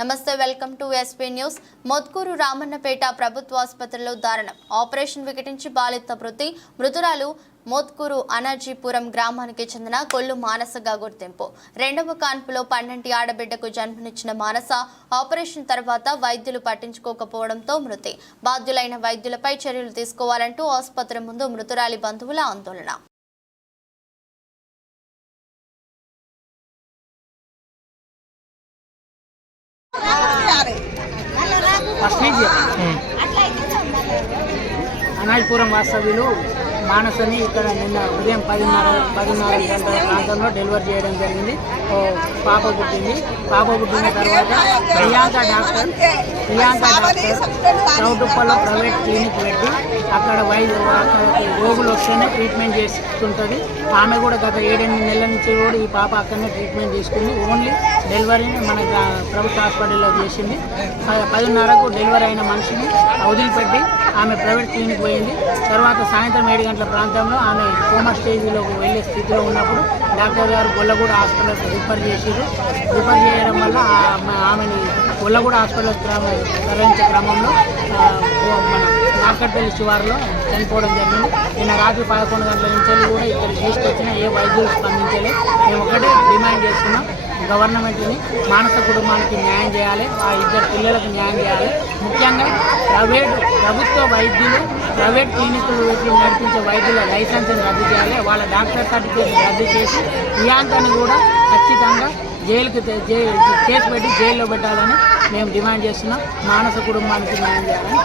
నమస్తే, welcome to SP news. Mothkur Ramannapet ప్రభుత్వ ఆసుపత్రిలో దారుణం. ఆపరేషన్ వికటించి బాలిత మృతురాలు మోత్కూరు అనాజీపురం గ్రామానికి చెందిన కొల్లు మానసగా గుర్తింపు. రెండవ కాన్పులో 12 ఆడబిడ్డకు జన్మనిచ్చిన మానస ఆపరేషన్ తర్వాత వైద్యులు పట్టించుకోకపోవడంతో మృతి. బాధ్యులైన వైద్యులపై చర్యలు తీసుకోవాలంటూ ఆసుపత్రి ముందు మృతురాలి బంధువుల ఆందోళన. అనాజీపురం వాస్తవ్యులు మానసని ఇక్కడ నిన్న ఉదయం 10:30 గంటల ప్రాంతంలో డెలివరీ చేయడం జరిగింది. పాప పుట్టిన తర్వాత ప్రియాంక డాక్టర్ చౌటుప్పల్లో ప్రైవేట్ క్లినిక్ పెట్టి అక్కడ రోగులు వస్తేనే ట్రీట్మెంట్ చేస్తుంటుంది. ఆమె కూడా గత 7-8 నెలల నుంచి కూడా ఈ పాప అక్కడనే ట్రీట్మెంట్ తీసుకుంది. ఓన్లీ డెలివరీని మన ప్రభుత్వ హాస్పిటల్లో చేసింది. 10:30కు డెలివరీ అయిన మనిషిని వదిలిపెట్టి ఆమె ప్రైవేట్ క్లినిక్ పోయింది. తర్వాత సాయంత్రం 7 గంటల ప్రాంతంలో ఆమె కోమా స్టేజ్లోకి వెళ్ళే స్థితిలో ఉన్నప్పుడు డాక్టర్ గారు గొల్లగూడ హాస్పిటల్కి రిఫర్ చేయడం వల్ల ఆమెని గొల్లగూడ హాస్పిటల్ తరలించే క్రమంలో మన మార్కెట్పల్లి శివారులో చనిపోవడం జరిగింది. నిన్న రాత్రి 11 గంటల నుంచి కూడా ఇక్కడ తీసుకొచ్చిన ఏ వైద్యులు స్పందించలేదు. మేము ఒకటే డిమాండ్ చేస్తున్నాం, గవర్నమెంట్ని మానస కుటుంబానికి న్యాయం చేయాలి, ఆ 2 పిల్లలకు న్యాయం చేయాలి. ముఖ్యంగా ప్రభుత్వ వైద్యులు ప్రైవేట్ క్లినిక్లు నడిపించే వైద్యుల లైసెన్స్ని రద్దు చేయాలి. వాళ్ళ డాక్టర్ సర్టిఫికేట్ రద్దు చేసి ప్రియాంకని కూడా ఖచ్చితంగా కేసు పెట్టి జైల్లో పెట్టాలని మేము డిమాండ్ చేస్తున్నాం. మానస కుటుంబానికి న్యాయం చేయాలని